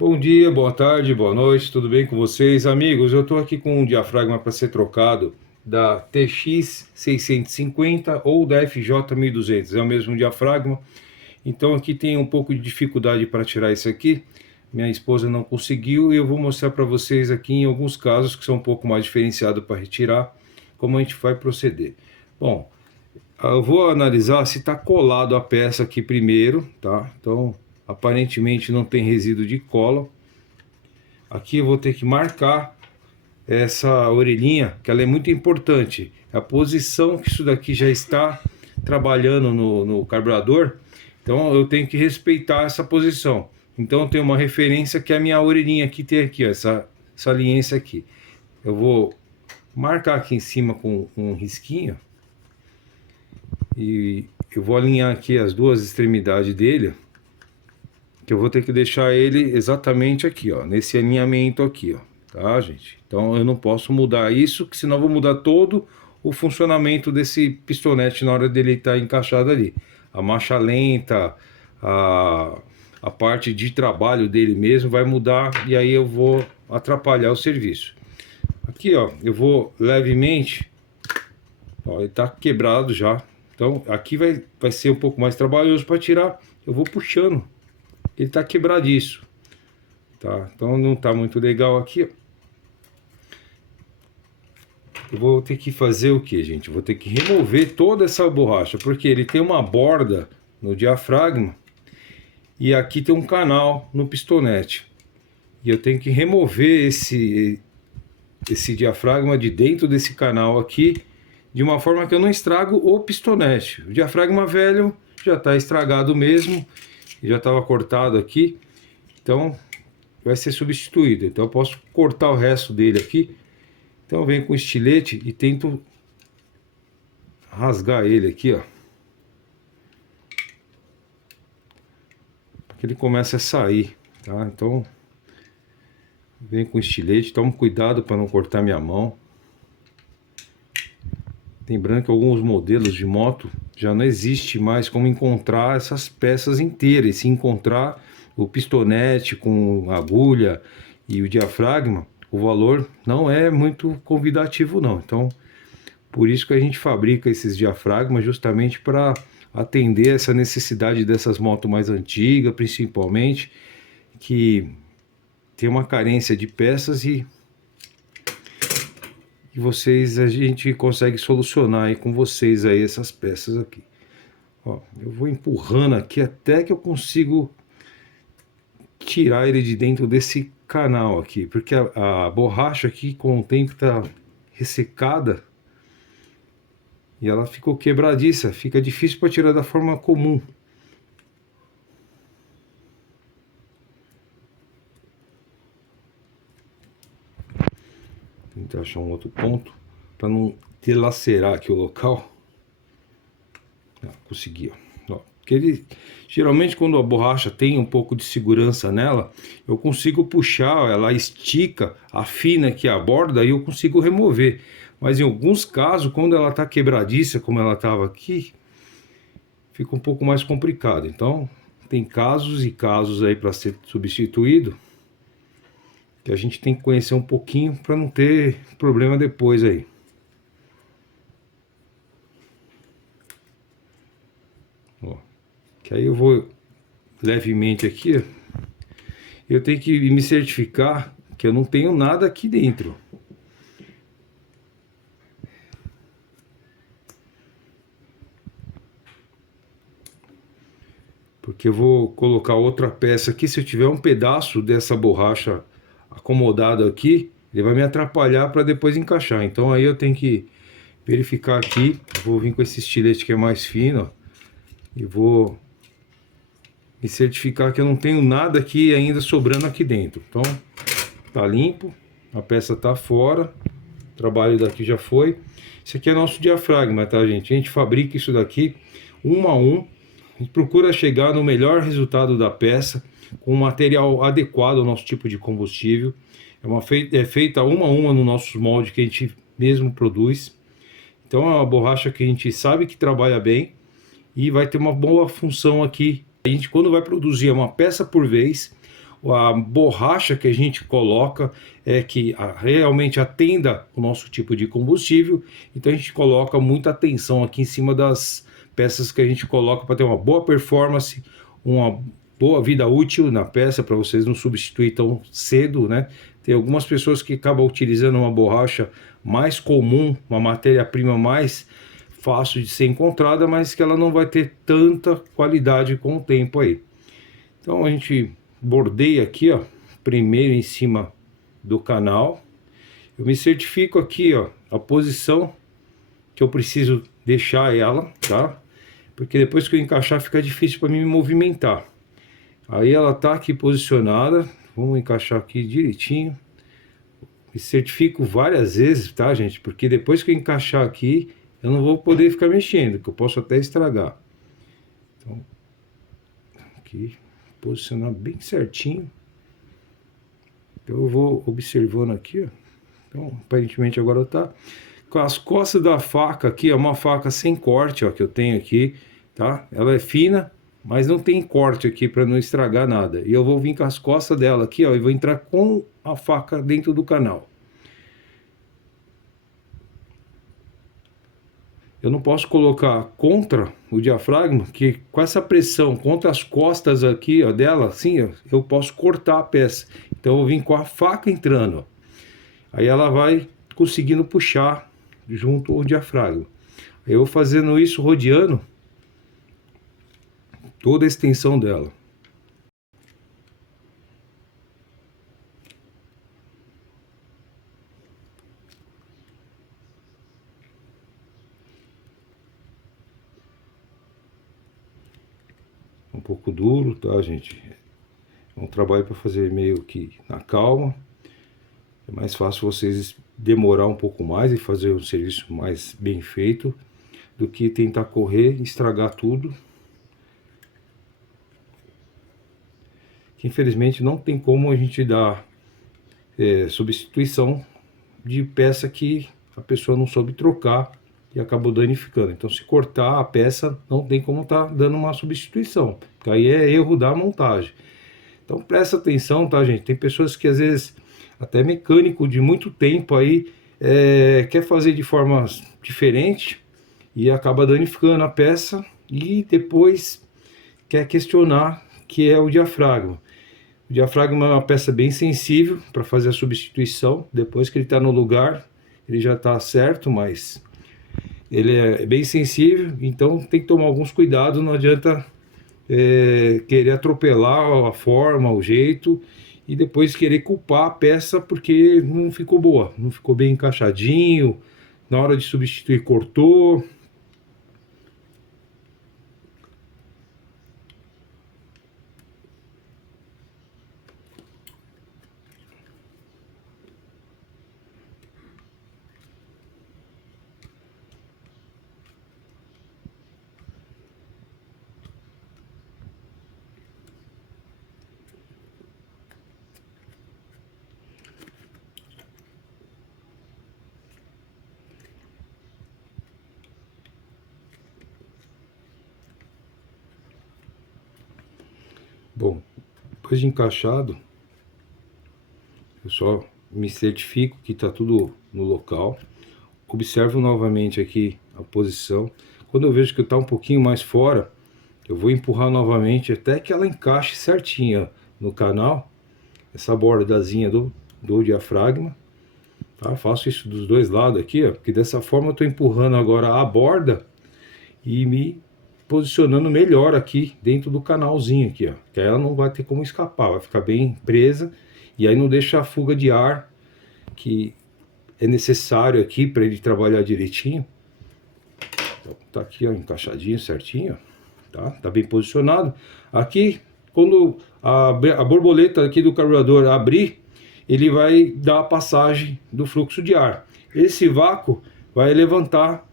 Bom dia, boa tarde, boa noite, tudo bem com vocês? Amigos, eu estou aqui com um diafragma para ser trocado da TX 650 ou da FJ 1200, é o mesmo diafragma. Então aqui tem um pouco de dificuldade para tirar isso aqui, minha esposa não conseguiu e eu vou mostrar para vocês aqui em alguns casos que são um pouco mais diferenciados para retirar, como a gente vai proceder. Bom, eu vou analisar se está colado a peça aqui primeiro, tá? Então aparentemente não tem resíduo de cola. Aqui eu vou ter que marcar essa orelhinha, que ela é muito importante. A posição que isso daqui já está trabalhando no carburador, então eu tenho que respeitar essa posição. Então tem uma referência que é a minha orelhinha aqui, tem aqui, ó, essa saliência aqui. Eu vou marcar aqui em cima com um risquinho e eu vou alinhar aqui as duas extremidades dele, que eu vou ter que deixar ele exatamente aqui, ó, nesse alinhamento aqui, ó, tá, gente? Então eu não posso mudar isso, que senão eu vou mudar todo o funcionamento desse pistonete na hora dele estar encaixado ali. A marcha lenta, a parte de trabalho dele mesmo vai mudar e aí eu vou atrapalhar o serviço. Aqui, ó, eu vou levemente, ó, ele tá quebrado já. Então aqui vai ser um pouco mais trabalhoso para tirar, eu vou puxando. Ele tá quebradiço, tá? Então não tá muito legal aqui. Eu vou ter que fazer o que, gente? Eu vou ter que remover toda essa borracha, porque ele tem uma borda no diafragma e aqui tem um canal no pistonete. E eu tenho que remover esse diafragma de dentro desse canal aqui, de uma forma que eu não estrago o pistonete. O diafragma velho já está estragado mesmo, já estava cortado aqui, então vai ser substituído. Então eu posso cortar o resto dele aqui. Então eu venho com estilete e tento rasgar ele aqui, ó, que ele começa a sair, tá? Então vem com estilete, toma cuidado para não cortar minha mão. Lembrando que alguns modelos de moto já não existe mais como encontrar essas peças inteiras. Se encontrar o pistonete com agulha e o diafragma, o valor não é muito convidativo não. Então, por isso que a gente fabrica esses diafragmas, justamente para atender essa necessidade dessas motos mais antigas, principalmente, que tem uma carência de peças e vocês, a gente consegue solucionar aí com vocês aí essas peças aqui. Ó, eu vou empurrando aqui até que eu consigo tirar ele de dentro desse canal aqui, porque a borracha aqui com o tempo tá ressecada e ela ficou quebradiça, fica difícil para tirar da forma comum. Tentar achar um outro ponto para não dilacerar aqui o local. Consegui, ó. Porque ele, geralmente quando a borracha tem um pouco de segurança nela, eu consigo puxar, ela estica, afina aqui a borda e eu consigo remover. Mas em alguns casos, quando ela está quebradiça, como ela estava aqui, fica um pouco mais complicado. Então, tem casos e casos aí para ser substituído, que a gente tem que conhecer um pouquinho para não ter problema depois aí. Ó, que aí eu vou levemente aqui, eu tenho que me certificar que eu não tenho nada aqui dentro. Porque eu vou colocar outra peça aqui, se eu tiver um pedaço dessa borracha acomodado aqui, ele vai me atrapalhar para depois encaixar. Então aí eu tenho que verificar aqui, vou vir com esse estilete que é mais fino, ó, e vou me certificar que eu não tenho nada aqui ainda sobrando aqui dentro. Então tá limpo, a peça tá fora, o trabalho daqui já foi. Isso aqui é nosso diafragma, tá, gente? A gente fabrica isso daqui um a um, a gente procura chegar no melhor resultado da peça, com um material adequado ao nosso tipo de combustível. É feita uma a uma no nosso molde que a gente mesmo produz. Então é uma borracha que a gente sabe que trabalha bem e vai ter uma boa função aqui. A gente, quando vai produzir uma peça por vez, a borracha que a gente coloca que realmente atenda o nosso tipo de combustível. Então a gente coloca muita atenção aqui em cima das peças que a gente coloca para ter uma boa performance, uma boa vida útil na peça, para vocês não substituir tão cedo, né? Tem algumas pessoas que acabam utilizando uma borracha mais comum, uma matéria-prima mais fácil de ser encontrada, mas que ela não vai ter tanta qualidade com o tempo aí. Então a gente bordeia aqui, ó, primeiro em cima do canal. Eu me certifico aqui, ó, a posição que eu preciso deixar ela, tá? Porque depois que eu encaixar fica difícil para mim me movimentar. Aí ela tá aqui posicionada, vamos encaixar aqui direitinho. Me certifico várias vezes, tá, gente? Porque depois que eu encaixar aqui, eu não vou poder ficar mexendo, que eu posso até estragar. Então, aqui, posicionar bem certinho. Então eu vou observando aqui, ó. Então, aparentemente agora tá com as costas da faca aqui, é uma faca sem corte, ó, que eu tenho aqui, tá? Ela é fina, mas não tem corte aqui para não estragar nada. E eu vou vir com as costas dela aqui, ó, e vou entrar com a faca dentro do canal. Eu não posso colocar contra o diafragma, que com essa pressão contra as costas aqui, ó, dela, assim, ó, eu posso cortar a peça. Então eu vou vir com a faca entrando, ó. Aí ela vai conseguindo puxar junto ao diafragma. Aí eu vou fazendo isso rodeando toda a extensão dela. Um pouco duro, tá, gente? É um trabalho para fazer meio que na calma. É mais fácil vocês demorar um pouco mais e fazer um serviço mais bem feito do que tentar correr e estragar tudo. Que infelizmente não tem como a gente dar substituição de peça que a pessoa não soube trocar e acabou danificando. Então, se cortar a peça, não tem como estar dando uma substituição, porque aí é erro da montagem. Então, presta atenção, tá, gente? Tem pessoas que às vezes, até mecânico de muito tempo aí, quer fazer de forma diferente e acaba danificando a peça e depois quer questionar que é o diafragma. O diafragma é uma peça bem sensível para fazer a substituição. Depois que ele está no lugar, ele já está certo, mas ele é bem sensível, então tem que tomar alguns cuidados. Não adianta querer atropelar a forma, o jeito, e depois querer culpar a peça porque não ficou boa, não ficou bem encaixadinho, na hora de substituir cortou. Bom, depois de encaixado, eu só me certifico que está tudo no local. Observo novamente aqui a posição. Quando eu vejo que está um pouquinho mais fora, eu vou empurrar novamente até que ela encaixe certinha no canal, essa bordazinha do diafragma. Tá? Faço isso dos dois lados aqui, ó, porque dessa forma eu estou empurrando agora a borda e me posicionando melhor aqui dentro do canalzinho aqui, ó, que aí ela não vai ter como escapar, vai ficar bem presa e aí não deixa a fuga de ar que é necessário aqui para ele trabalhar direitinho. Então, tá aqui, ó, encaixadinho certinho, tá? Tá bem posicionado. Aqui, quando a borboleta aqui do carburador abrir, ele vai dar a passagem do fluxo de ar. Esse vácuo vai levantar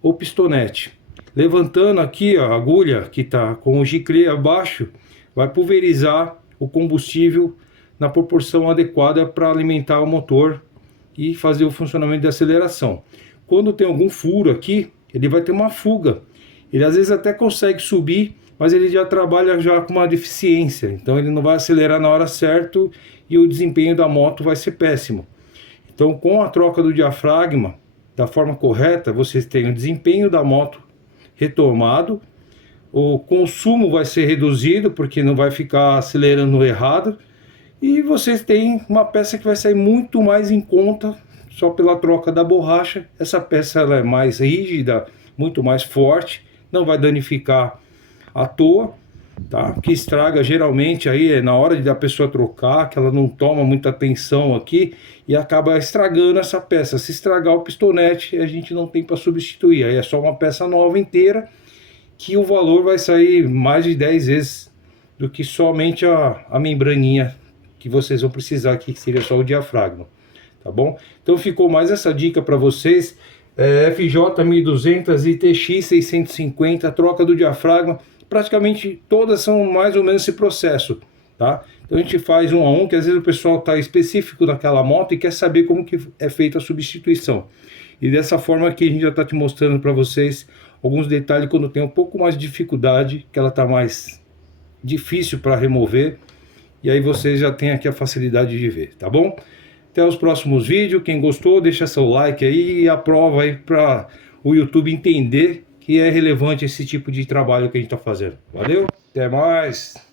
o pistonete. Levantando aqui a agulha que está com o giclê abaixo, vai pulverizar o combustível na proporção adequada para alimentar o motor e fazer o funcionamento de aceleração. Quando tem algum furo aqui, ele vai ter uma fuga. Ele às vezes até consegue subir mas ele já trabalha já com uma deficiência, então ele não vai acelerar na hora certa e o desempenho da moto vai ser péssimo. Então, com a troca do diafragma da forma correta, vocês têm o desempenho da moto retomado, o consumo vai ser reduzido porque não vai ficar acelerando errado, e vocês têm uma peça que vai sair muito mais em conta só pela troca da borracha. Essa peça ela é mais rígida, muito mais forte, não vai danificar à toa, tá? O que estraga geralmente aí é na hora de a pessoa trocar, que ela não toma muita atenção aqui e acaba estragando essa peça. Se estragar o pistonete, a gente não tem para substituir, aí é só uma peça nova inteira, que o valor vai sair mais de 10 vezes do que somente a membraninha que vocês vão precisar aqui, que seria só o diafragma, tá bom? Então ficou mais essa dica para vocês, FJ 1200 e TX 650, troca do diafragma, praticamente todas são mais ou menos esse processo, tá? Então a gente faz um a um, que às vezes o pessoal está específico daquela moto e quer saber como que é feita a substituição. E dessa forma aqui a gente já está te mostrando para vocês alguns detalhes quando tem um pouco mais de dificuldade, que ela está mais difícil para remover, e aí vocês já têm aqui a facilidade de ver, tá bom? Até os próximos vídeos. Quem gostou, deixa seu like aí e aprova aí para o YouTube entender que é relevante esse tipo de trabalho que a gente está fazendo. Valeu, até mais!